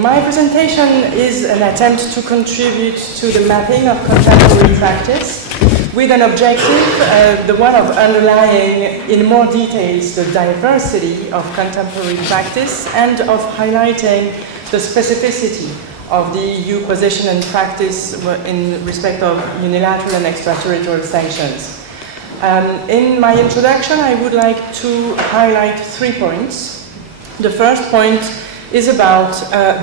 My presentation is an attempt to contribute to the mapping of contemporary practice with an objective, the one of underlying in more details the diversity of contemporary practice and of highlighting the specificity of the EU position and practice in respect of unilateral and extraterritorial sanctions. In my introduction, I would like to highlight 3 points. The first point is about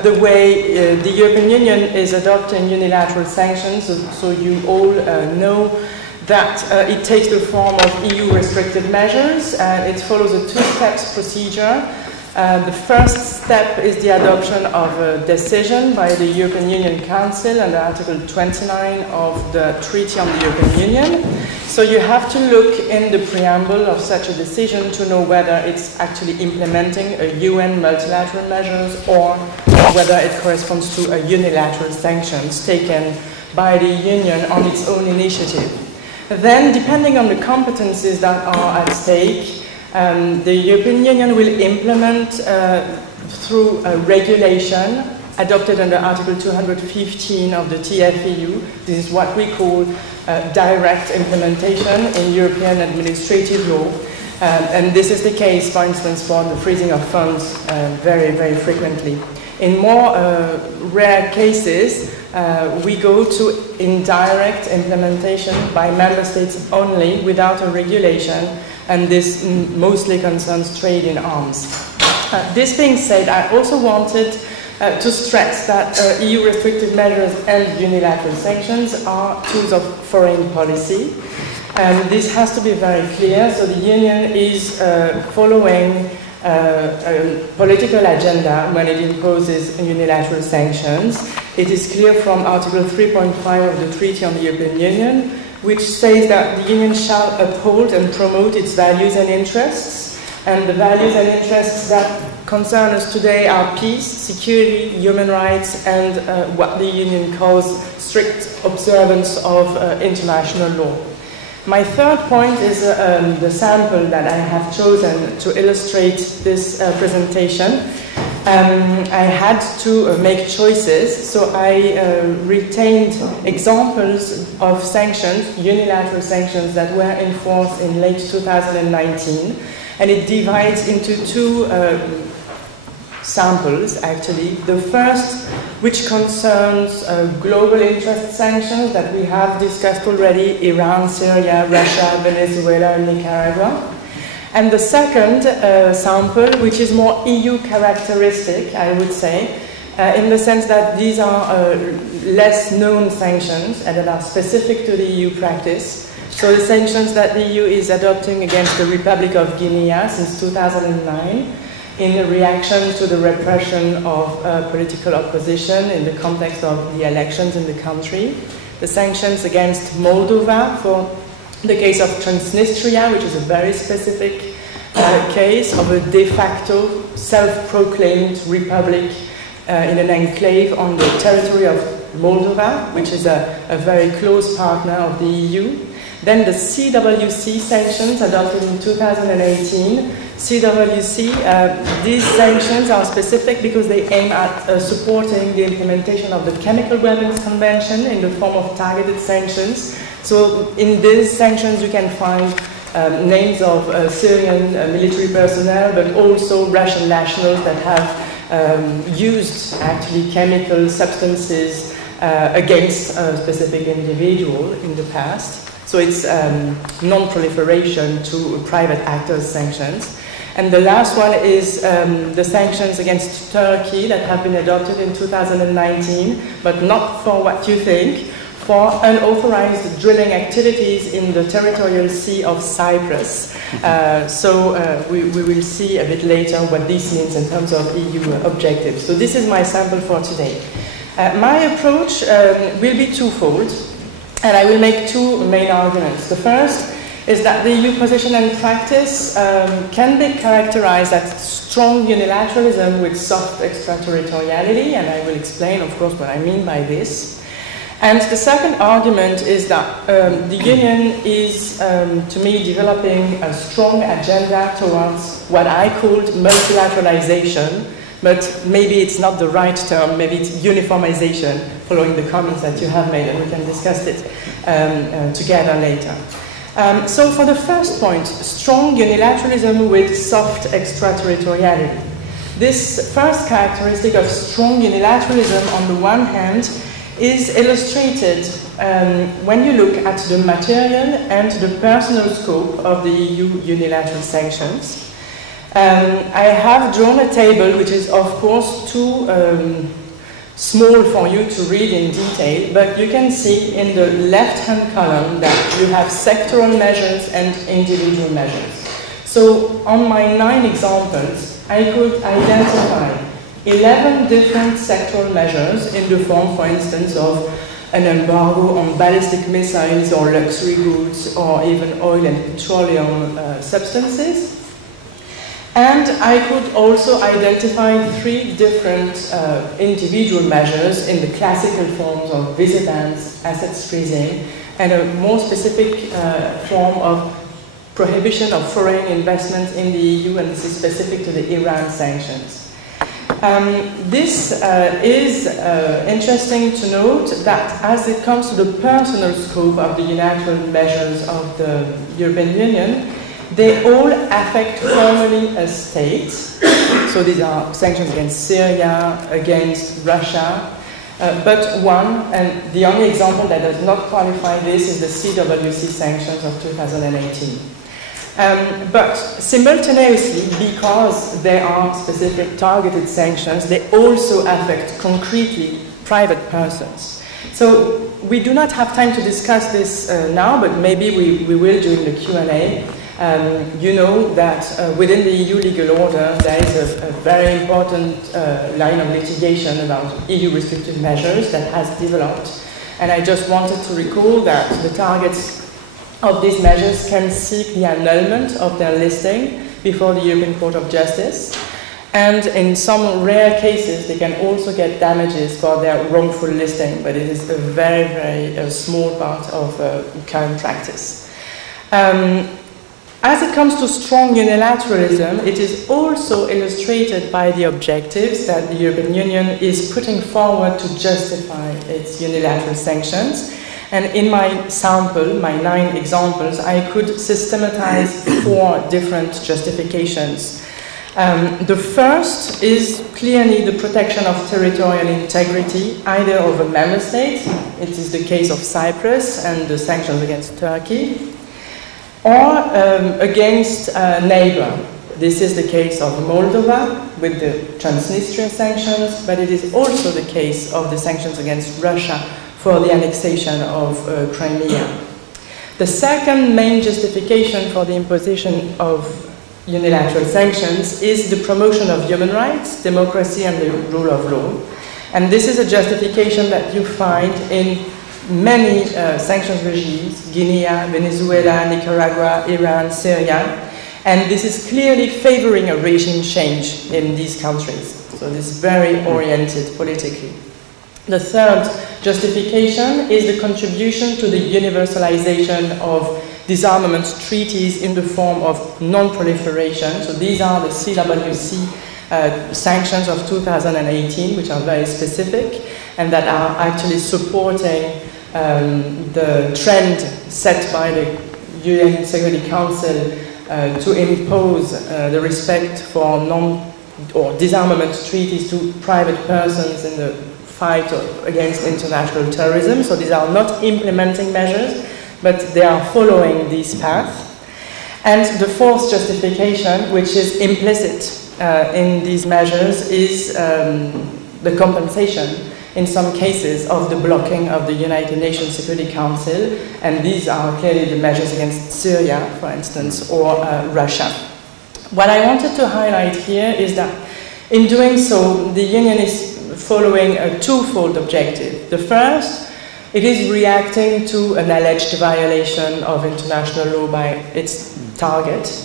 the way the European Union is adopting unilateral sanctions, so you all know that it takes the form of EU restricted measures. It follows a two-step procedure. The first step is the adoption of a decision by the European Union Council under Article 29 of the Treaty on the European Union. So you have to look in the preamble of such a decision to know whether it's actually implementing a UN multilateral measures or whether it corresponds to a unilateral sanctions taken by the Union on its own initiative. Then, depending on the competencies that are at stake, the European Union will implement through a regulation adopted under Article 215 of the TFEU. This is what we call direct implementation in European administrative law. And this is the case, for instance, for the freezing of funds very, very frequently. In more rare cases, we go to indirect implementation by member states only without a regulation, and this mostly concerns trade in arms. This being said, I also wanted to stress that EU restrictive measures and unilateral sanctions are tools of foreign policy. And this has to be very clear. So the Union is following a political agenda when it imposes unilateral sanctions. It is clear from Article 3.5 of the Treaty on the European Union, which says that the Union shall uphold and promote its values and interests. And the values and interests that concern us today are peace, security, human rights, and what the Union calls strict observance of international law. My third point is the sample that I have chosen to illustrate this presentation. I had to make choices, so I retained examples of sanctions, unilateral sanctions that were enforced in late 2019, and it divides into two samples, actually. The first, which concerns global interest sanctions that we have discussed already, Iran, Syria, Russia, Venezuela, and Nicaragua. And the second sample, which is more EU characteristic, I would say, in the sense that these are less known sanctions and that are specific to the EU practice. So the sanctions that the EU is adopting against the Republic of Guinea since 2009 in reaction to the repression of political opposition in the context of the elections in the country. The sanctions against Moldova for the case of Transnistria, which is a very specific case of a de facto self-proclaimed republic in an enclave on the territory of Moldova, which is a very close partner of the EU. Then the CWC sanctions adopted in 2018. CWC, these sanctions are specific because they aim at supporting the implementation of the Chemical Weapons Convention in the form of targeted sanctions. So in these sanctions you can find names of Syrian military personnel, but also Russian nationals that have used actually chemical substances against a specific individual in the past. So it's non-proliferation to private actors sanctions. And the last one is the sanctions against Turkey that have been adopted in 2019, but not for what you think, for unauthorized drilling activities in the territorial sea of Cyprus. We will see a bit later what this means in terms of EU objectives. So this is my sample for today. My approach will be twofold, and I will make two main arguments. The first is that the EU position and practice can be characterized as strong unilateralism with soft extraterritoriality, and I will explain, of course, what I mean by this. And the second argument is that the Union is, to me, developing a strong agenda towards what I called multilateralization, But maybe it's not the right term, maybe it's uniformization, following the comments that you have made, and we can discuss it together later. So for the first point, strong unilateralism with soft extraterritoriality. This first characteristic of strong unilateralism on the one hand is illustrated when you look at the material and the personal scope of the EU unilateral sanctions. I have drawn a table which is of course too small for you to read in detail, but you can see in the left-hand column that you have sectoral measures and individual measures. So on my 9 examples, I could identify 11 different sectoral measures in the form, for instance, of an embargo on ballistic missiles or luxury goods or even oil and petroleum substances. And I could also identify 3 different individual measures in the classical forms of visa bans, assets freezing, and a more specific form of prohibition of foreign investment in the EU, and this is specific to the Iran sanctions. This is interesting to note that as it comes to the personal scope of the unilateral measures of the European Union, they all affect formally a state. So these are sanctions against Syria, against Russia, but one, and the only example that does not qualify this is the Cwc sanctions of 2018. But simultaneously, because there are specific targeted sanctions, they also affect concretely private persons. So we do not have time to discuss this now, but maybe we will during the Q&A. You know that within the EU legal order there is a very important line of litigation about EU restrictive measures that has developed, and I just wanted to recall that the targets of these measures can seek the annulment of their listing before the European Court of Justice, and in some rare cases they can also get damages for their wrongful listing, but it is a very, very small part of current practice. As it comes to strong unilateralism, it is also illustrated by the objectives that the European Union is putting forward to justify its unilateral sanctions. And in my sample, my 9 examples, I could systematize 4 different justifications. The first is clearly the protection of territorial integrity, either of a member state, it is the case of Cyprus and the sanctions against Turkey, or against a neighbor. This is the case of Moldova with the Transnistria sanctions, but it is also the case of the sanctions against Russia for the annexation of Crimea. The second main justification for the imposition of unilateral sanctions is the promotion of human rights, democracy, and the rule of law. And this is a justification that you find in many sanctions regimes, Guinea, Venezuela, Nicaragua, Iran, Syria, and this is clearly favoring a regime change in these countries. So this is very oriented politically. The third justification is the contribution to the universalization of disarmament treaties in the form of non-proliferation. So these are the Cwc sanctions of 2018, which are very specific and that are actually supporting the trend set by the UN Security Council to impose the respect for disarmament treaties to private persons in the fight against international terrorism. So these are not implementing measures, but they are following this path. And the fourth justification, which is implicit in these measures, is the compensation in some cases of the blocking of the United Nations Security Council, and these are clearly the measures against Syria, for instance, or Russia. What I wanted to highlight here is that in doing so, the Union is following a twofold objective. The first, it is reacting to an alleged violation of international law by its target.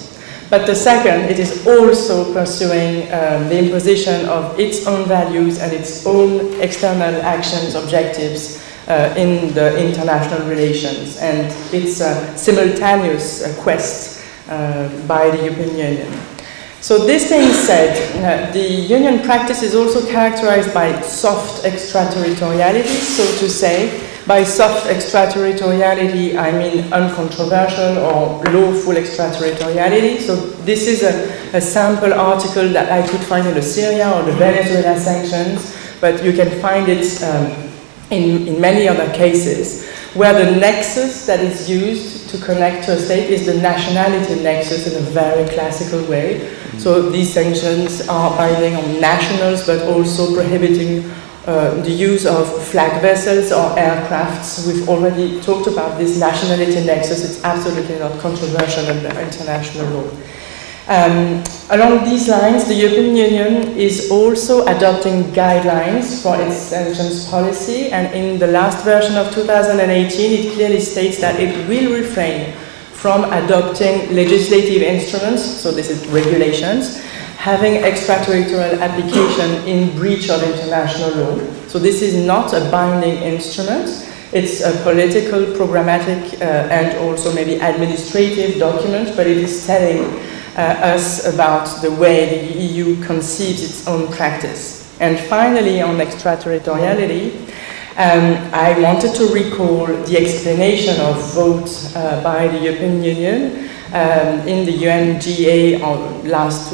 But the second, it is also pursuing the imposition of its own values and its own external actions, objectives in the international relations. And it's a simultaneous quest by the European Union. So this being said, the Union practice is also characterized by soft extraterritoriality, so to say. By soft extraterritoriality, I mean uncontroversial or lawful extraterritoriality. So this is a sample article that I could find in the Syria or the Venezuela sanctions, but you can find it in many other cases, where the nexus that is used to connect to a state is the nationality nexus in a very classical way. So these sanctions are binding on nationals, but also prohibiting the use of flag vessels or aircrafts. We've already talked about this nationality nexus. It's absolutely not controversial under international law. Along these lines, the European Union is also adopting guidelines for its sanctions policy, and in the last version of 2018, it clearly states that it will refrain from adopting legislative instruments, so this is regulations, having extraterritorial application in breach of international law. So this is not a binding instrument. It's a political, programmatic, and also maybe administrative document, but it is telling us about the way the EU conceives its own practice. And finally, on extraterritoriality, I wanted to recall the explanation of vote by the European Union in the UNGA last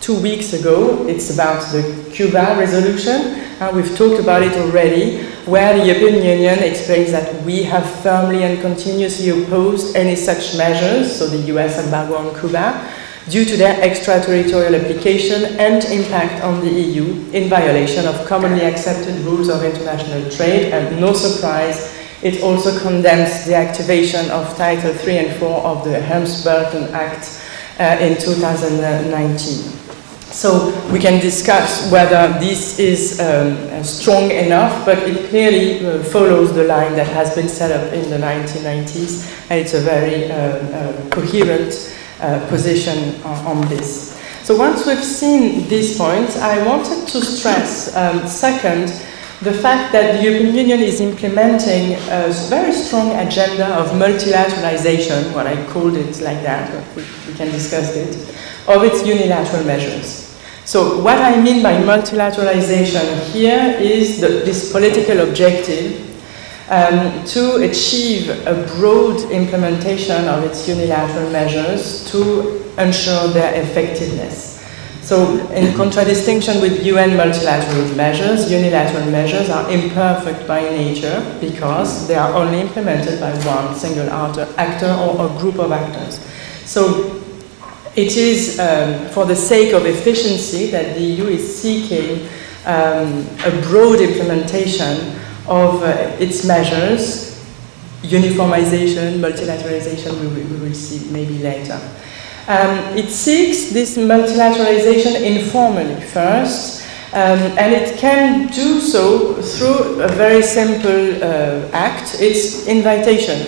2 weeks ago. It's about the Cuba resolution. We've talked about it already, where the European Union explains that we have firmly and continuously opposed any such measures, so the US embargo on Cuba, due to their extraterritorial application and impact on the EU in violation of commonly accepted rules of international trade, and no surprise, it also condemns the activation of Title 3 and 4 of the Helms-Burton Act in 2019. So we can discuss whether this is strong enough, but it clearly follows the line that has been set up in the 1990s, and it's a very coherent position on this. So once we've seen these points, I wanted to stress, second, the fact that the European Union is implementing a very strong agenda of multilateralization, what I called it like that, but we can discuss it, of its unilateral measures. So what I mean by multilateralization here is this political objective to achieve a broad implementation of its unilateral measures to ensure their effectiveness. So in contradistinction with UN multilateral measures, unilateral measures are imperfect by nature because they are only implemented by one single actor or a group of actors. So it is for the sake of efficiency that the EU is seeking a broad implementation of its measures, uniformization, multilateralization, we will see maybe later. It seeks this multilateralization informally first, and it can do so through a very simple act, it's invitation.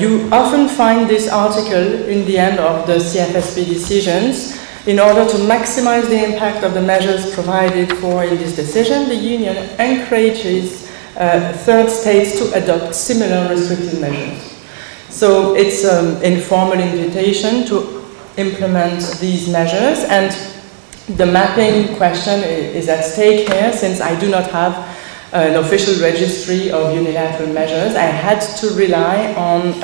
You often find this article in the end of the CFSP decisions. In order to maximize the impact of the measures provided for in this decision, the Union encourages third states to adopt similar restrictive measures. So it's an informal invitation to implement these measures, and the mapping question is at stake here, since I do not have an official registry of unilateral measures. I had to rely on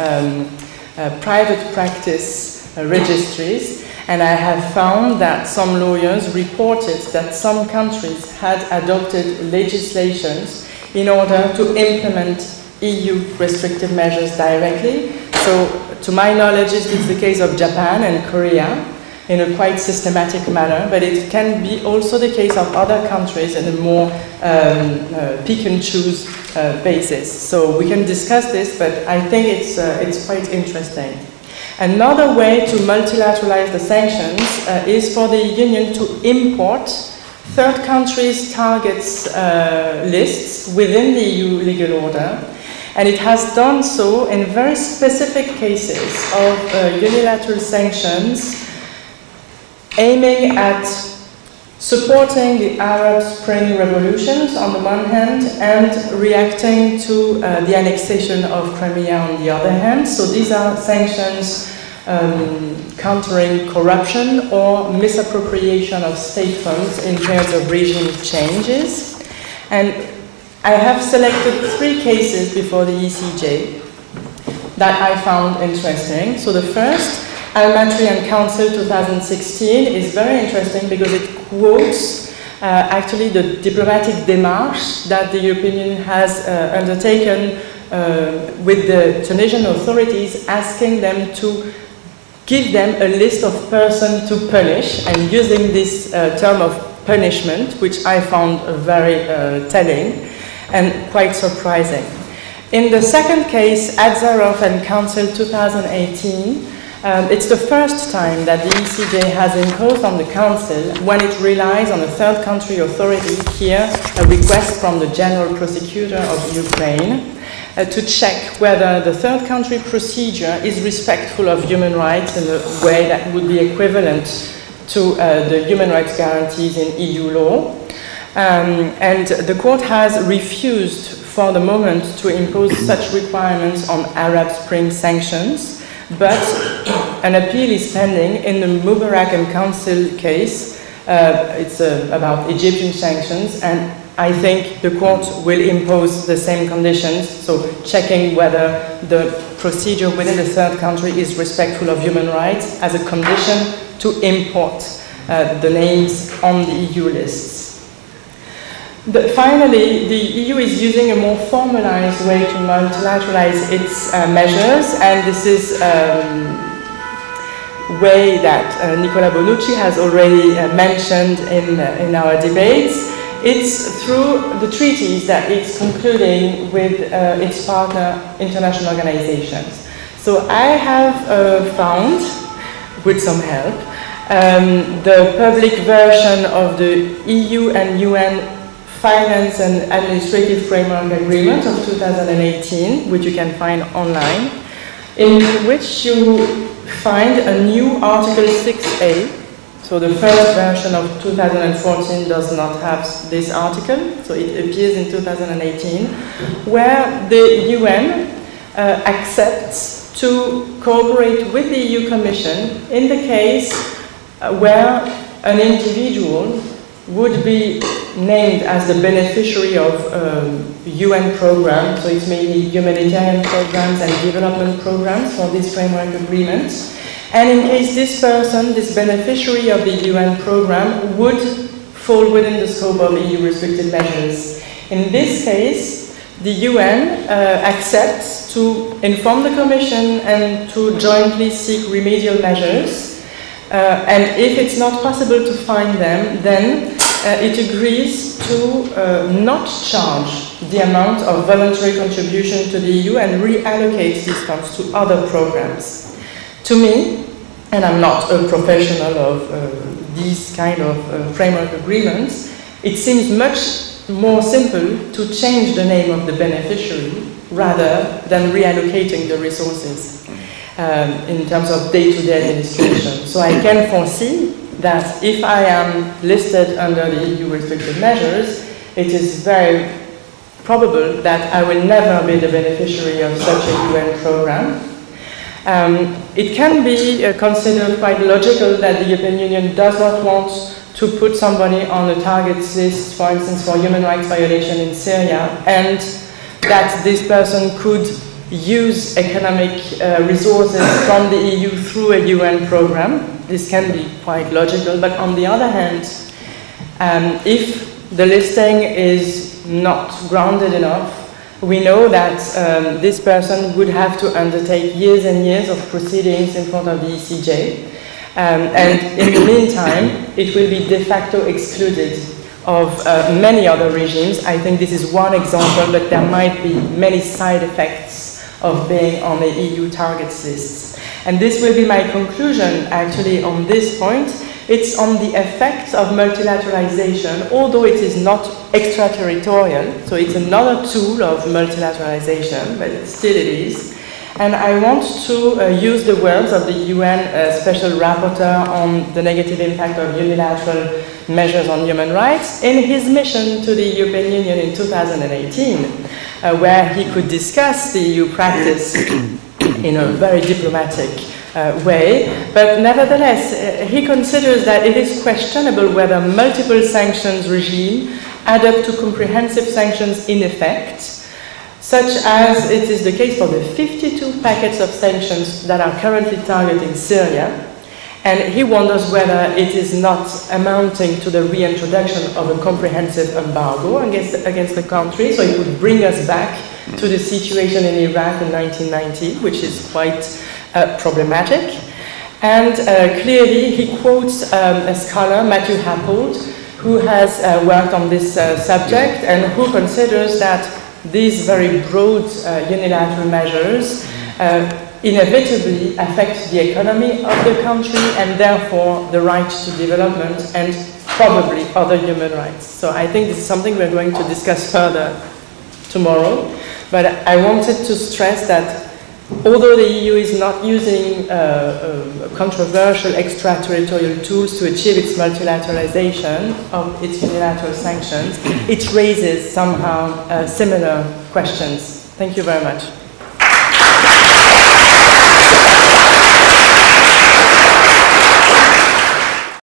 private practice registries, and I have found that some lawyers reported that some countries had adopted legislations in order to implement EU restrictive measures directly. So, to my knowledge, this is the case of Japan and Korea in a quite systematic manner, but it can be also the case of other countries in a more pick and choose basis. So we can discuss this, but I think it's quite interesting. Another way to multilateralize the sanctions is for the Union to import third countries' targets lists within the EU legal order. And it has done so in very specific cases of unilateral sanctions aiming at supporting the Arab Spring revolutions on the one hand and reacting to the annexation of Crimea on the other hand. So these are sanctions countering corruption or misappropriation of state funds in periods of regime changes. And I have selected 3 cases before the ECJ that I found interesting. So the first, Almaty and Council 2016, is very interesting because it quotes actually the diplomatic démarche that the European Union has undertaken with the Tunisian authorities, asking them to give them a list of persons to punish, and using this term of punishment, which I found very telling and quite surprising. In the second case, Adzarov and Council 2018, it's the first time that the ECJ has imposed on the Council, when it relies on a third country authority, here a request from the General Prosecutor of Ukraine, to check whether the third country procedure is respectful of human rights in a way that would be equivalent to the human rights guarantees in EU law. And the court has refused for the moment to impose such requirements on Arab Spring sanctions, but an appeal is pending in the Mubarak and Council case. It's about Egyptian sanctions, and I think the court will impose the same conditions, so checking whether the procedure within the third country is respectful of human rights as a condition to import the names on the EU lists. Finally, the EU is using a more formalized way to multilateralize its measures, and this is a way that Nicola Bonucci has already mentioned in our debates. It's through the treaties that it's concluding with its partner international organizations. So I have found, with some help, the public version of the EU and UN Finance and Administrative Framework Agreement of 2018, which you can find online, in which you find a new Article 6A. So the first version of 2014 does not have this article, so it appears in 2018, where the UN accepts to cooperate with the EU Commission in the case where an individual would be named as the beneficiary of UN programs, so it's mainly humanitarian programs and development programs for this framework agreement. And in case this person, this beneficiary of the UN program, would fall within the scope of EU restricted measures. In this case, the UN accepts to inform the Commission and to jointly seek remedial measures. And if it's not possible to find them, then it agrees to not charge the amount of voluntary contribution to the EU and reallocate these funds to other programs. To me, and I'm not a professional of these kind of framework agreements, it seems much more simple to change the name of the beneficiary rather than reallocating the resources in terms of day-to-day administration. So I can foresee that if I am listed under the EU restricted measures, it is very probable that I will never be the beneficiary of such a UN program. It can be considered quite logical that the European Union does not want to put somebody on a targets list, for instance, for human rights violation in Syria, and that this person could use economic resources from the EU through a UN program. This can be quite logical, but on the other hand, if the listing is not grounded enough, we know that this person would have to undertake years and years of proceedings in front of the ECJ. And in the meantime, it will be de facto excluded of many other regimes. I think this is one example, but there might be many side effects of being on the EU targets list. And this will be my conclusion, actually, on this point. It's on the effects of multilateralization, although it is not extraterritorial, so it's another tool of multilateralization, but still it is. And I want to use the words of the UN Special Rapporteur on the negative impact of unilateral measures on human rights in his mission to the European Union in 2018, where he could discuss the EU practice in a very diplomatic way, but nevertheless, he considers that it is questionable whether multiple sanctions regime add up to comprehensive sanctions in effect, such as it is the case for the 52 packets of sanctions that are currently targeting Syria, and he wonders whether it is not amounting to the reintroduction of a comprehensive embargo against the country, so it would bring us back to the situation in Iraq in 1990, which is quite problematic. And clearly he quotes a scholar, Matthew Happold, who has worked on this subject and who considers that these very broad unilateral measures inevitably affect the economy of the country and therefore the right to development and probably other human rights. So I think this is something we're going to discuss further tomorrow, but I wanted to stress that although the EU is not using controversial extraterritorial tools to achieve its multilateralization of its unilateral sanctions, it raises somehow similar questions. Thank you very much.